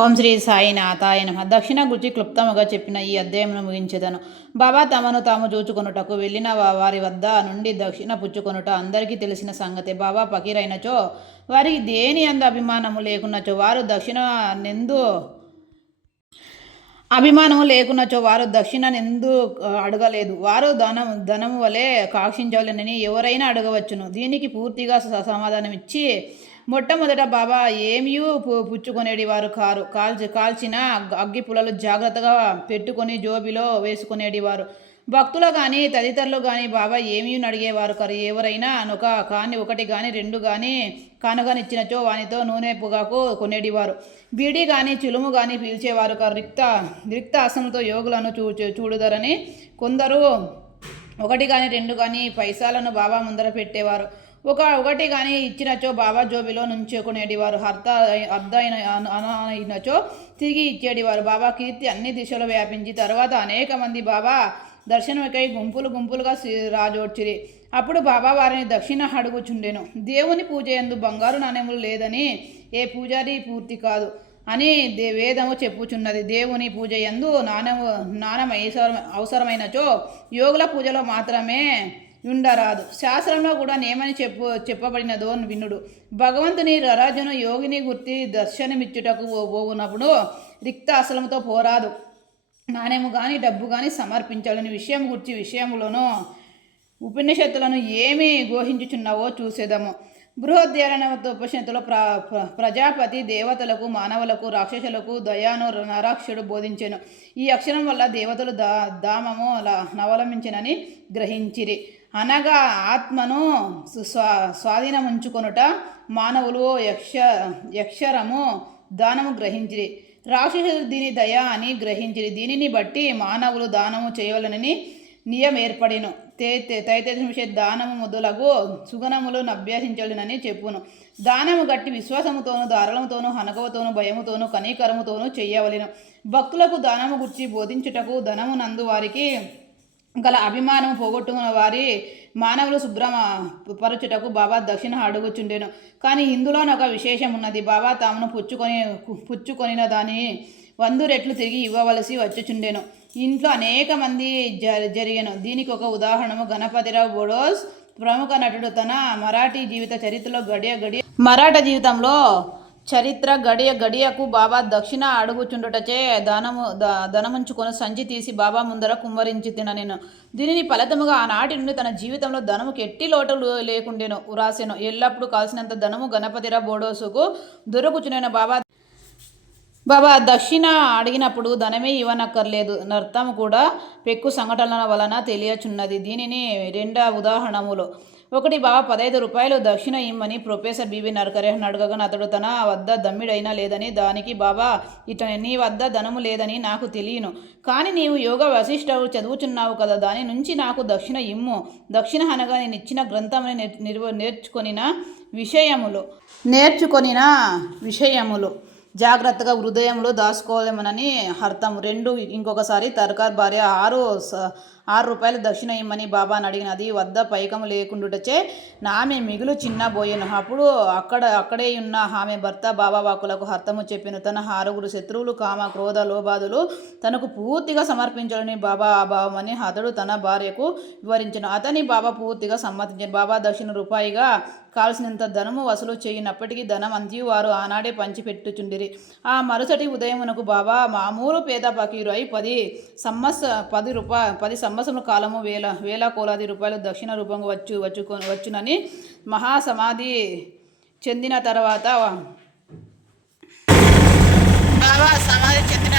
ఓం శ్రీ సాయినాథాయ నమః. దక్షిణ గురించి క్లుప్తముగా చెప్పిన ఈ అధ్యాయమును ముగించెదను. బాబా తమను తాము చూచుకొనుటకు వెళ్ళిన వారి వద్ద నుండి దక్షిణ పుచ్చుకొనుట అందరికీ తెలిసిన సంగతే. బాబా పకీరైనచో వారికి దేని అందు అభిమానము లేకున్నచో వారు దక్షిణ నెందు అడగలేదు. వారు ధనము వలె కాక్షించవలెనని ఎవరైనా అడగవచ్చును. దీనికి పూర్తిగా సమాధానమిచ్చి, మొట్టమొదట బాబా ఏమీ పుచ్చుకొనేది వారు కారు. కాల్చిన అగ్గి పుల్లలు జాగ్రత్తగా పెట్టుకొని జోబిలో వేసుకునేటివారు. భక్తులు కానీ తదితరులు కానీ బాబా ఏమీ అడిగేవారు కారు. ఎవరైనా ఒకటి కానీ రెండు కానీ కానుగనిచ్చినచో వానితో నూనె పొగాకు కొనేటివారు. బీడీ కానీ చిలుము కానీ పీల్చేవారు కారు. రిక్త ఆసనంతో యోగులను చూడుదరని కొందరు ఒకటి కానీ రెండు కానీ పైసాలను బాబా ముందర పెట్టేవారు. ఒకటి కానీ ఇచ్చినచో బాబా జోబిలో నుంచుకునేటివారు. అయినచో తిరిగి ఇచ్చేటివారు. బాబా కీర్తి అన్ని దిశలో వ్యాపించి తర్వాత అనేక మంది బాబా దర్శనమకై గుంపులుగా రాజోడ్చిరి. అప్పుడు బాబా వారిని దక్షిణ అడుగుచుండెను. దేవుని పూజ యందు బంగారు నాణ్యములు లేదని ఏ పూజారి పూర్తి కాదు అని వేదము చెప్పుచున్నది. దేవుని పూజ యందు నాణం అవసరమైనచో యోగుల పూజలో మాత్రమే ఉండరాదు. శాస్త్రంలో కూడా నేమని చెప్పబడినదో వినుడు. భగవంతుని రరాజును యోగిని గుర్తి దర్శనమిచ్చుటకు పోవునప్పుడు రిక్తాసలముతో పోరాదు. నాణ్యము కానీ డబ్బు కానీ సమర్పించాలని విషయములోనూ ఉపనిషత్తులను ఏమి ఘోషించుచున్నావో చూసేదము. బృహద్యారణోపనిషత్తులో ప్రజాపతి దేవతలకు, మానవులకు, రాక్షసులకు దయాను నరాక్షుడు బోధించెను. ఈ అక్షరం వల్ల దేవతలు దామము నవలంబించనని గ్రహించిరి. అనగా ఆత్మను స్వాధీనముంచుకొనుట. మానవులు యక్షరము దానము గ్రహించిరి. రాక్షసులు దీని దయ అని గ్రహించిరి. దీనిని బట్టి మానవులు దానము చేయవలనని నియమం ఏర్పడిను. తైతేయ దానము మొదలగు సుగణములు అభ్యసించలేనని చెప్పును. దానము గట్టి విశ్వాసముతోను, దారులముతోను, హనకవతోను, భయముతోను, కనికరముతోను చెయ్యవలెను. భక్తులకు దానము గుర్చి బోధించుటకు ధనము నందు వారికి గల అభిమానము పోగొట్టుకున్న వారి మానవులు శుభ్రపరచుటకు బాబా దక్షిణ అడుగుచుండెను. కానీ ఇందులోనొక విశేషం ఉన్నది. బాబా తామును పుచ్చుకొనిన దాని 100 రెట్లు తిరిగి ఇవ్వవలసి వచ్చుచుండెను. ఇంట్లో అనేక మంది జరిగెను. దీనికి ఒక ఉదాహరణము గణపతిరావు బోడోస్ ప్రముఖ నటుడు తన మరాఠీ జీవితంలో చరిత్ర గడియకు బాబా దక్షిణ అడుగుచుండుటచే ధనముంచుకొని సంచి తీసి బాబా ముందర కుమ్మరించి తిననేను. దీనిని ఫలితముగా ఆనాటి నుండి తన జీవితంలో ధనముకి ఎట్టి లోటు లేకుండెను వ్రాసెను. ఎల్లప్పుడూ కాల్సినంత ధనము గణపతిరావు బోడోసుకు దొరుకుచునైన బాబా దక్షిణ అడిగినప్పుడు ధనమే ఇవ్వనక్కర్లేదు నర్థం కూడా పెక్కు సంఘటనల వలన తెలియచున్నది. దీనిని 2 ఉదాహరణములు. ఒకటి, బాబా 15 రూపాయలు దక్షిణ ఇమ్మని ప్రొఫెసర్ బిబి నరకరేహన్ అడగగా అతడు తన వద్ద దమ్మిడైనా లేదని, దానికి బాబా ఇట్లనే, నీ వద్ద ధనము లేదని నాకు తెలియను, కానీ నీవు యోగ వశిష్ఠవు చదువుచున్నావు కదా, దాని నుంచి నాకు దక్షిణ ఇమ్ము. దక్షిణ అనగా నేను ఇచ్చిన గ్రంథముని నేర్చుకొనిన విషయములు జాగ్రత్తగా హృదయంలో దాచుకోలేమనని అర్థం. 2, ఇంకొకసారి తర్కార్ భార్య 6 రూపాయలు దక్షిణ ఇమ్మని బాబాని అడిగినది వద్ద పైకము లేకుండుటచే ఆమె మిగులు చిన్నబోయెను. అప్పుడు అక్కడే ఉన్న ఆమె భర్త బాబా వాకులకు అర్థము చెప్పెను. తన 6 శత్రువులు కామ, క్రోధ, లోబాదులు తనకు పూర్తిగా సమర్పించాలని బాబా అభావమని అతడు తన భార్యకు వివరించెను. అతని బాబా పూర్తిగా సమ్మతించాను. బాబా దక్షిణ రూపాయిగా కాల్సినంత ధనము వసూలు చేయనప్పటికీ ధనం అంతియు వారు ఆనాడే పంచిపెట్టుచుండిరి. ఆ మరుసటి ఉదయమునకు బాబా మామూలు పేద పకీరు అయి 10 సంవత్సరముల కాలము వేల కోలాది రూపాయలు దక్షిణ రూపంగా వచ్చునని మహాసమాధి చెందిన తర్వాత బాబా సమాధి చెందిన